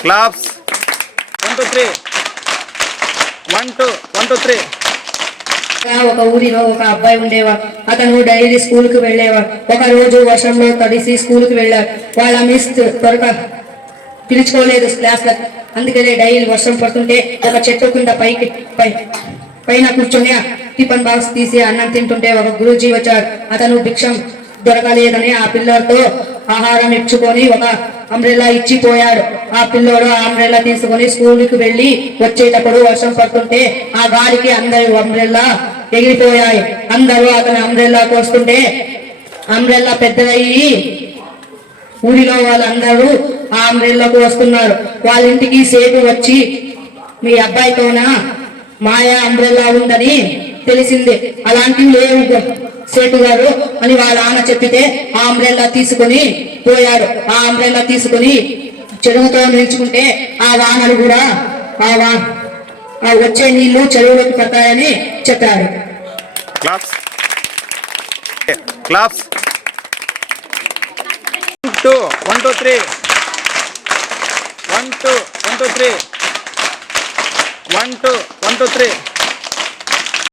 Claps one two three one two one two three ఒక ఊరిలో ఒక అబ్బాయి ఉండేవా? అతను డైలీ స్కూల్కి వెళ్ళేవాడు ఒక రోజు వర్షంలో తడిసి స్కూల్కి వెళ్ళాడు వాళ్ళ మిస్ త్వరగా పిలుచుకోలేదు క్లాస్లో అందుకనే డైలీ వర్షం పడుతుంటే ఒక చెట్టు కింద పైకి పై పైన కూర్చొని టిఫిన్ బాక్స్ తీసి అన్నం తింటుంటే ఒక గురూజీ వచ్చాడు. అతను భిక్షం దొరకలేదని ఆ పిల్లలతో ఆహారం ఇచ్చుకొని ఒక అంబ్రెల్లా ఇచ్చిపోయాడు ఆ పిల్లోడు ఆ అంబ్రెల్లా తీసుకొని స్కూల్కి వచ్చేటప్పుడు వర్షం పడుతుంటే ఆ గాలికి అందరి అంబ్రెల్లా ఎగిరిపోయాయి. అందరూ అతని అంబ్రెల్లా కోస్తుంటే అంబ్రెల్లా పెద్దదయ్యి ఊరిలో వాళ్ళందరూ ఆ అంబ్రెల్లాకు వస్తున్నారు వాళ్ళ ఇంటికి సేపు వచ్చి మీ అబ్బాయితోన? మాయా అంబ్రెల్లా ఉందని తెలిసింది. అలాంటివి లేవు. సేటు గారు అని వాళ్ళ ఆమె చెప్పితే ఆ అంబ్రెల్లా తీసుకొని పోయాడు ఆ అంబ్రెల్లా తీసుకొని చెరువుతో నిల్చుకుంటే ఆ వానలు కూడా ఆ వా ఆ వచ్చే నీళ్ళు చెరువులోకి పడతాయని claps one two one two three one two one two three one two one two three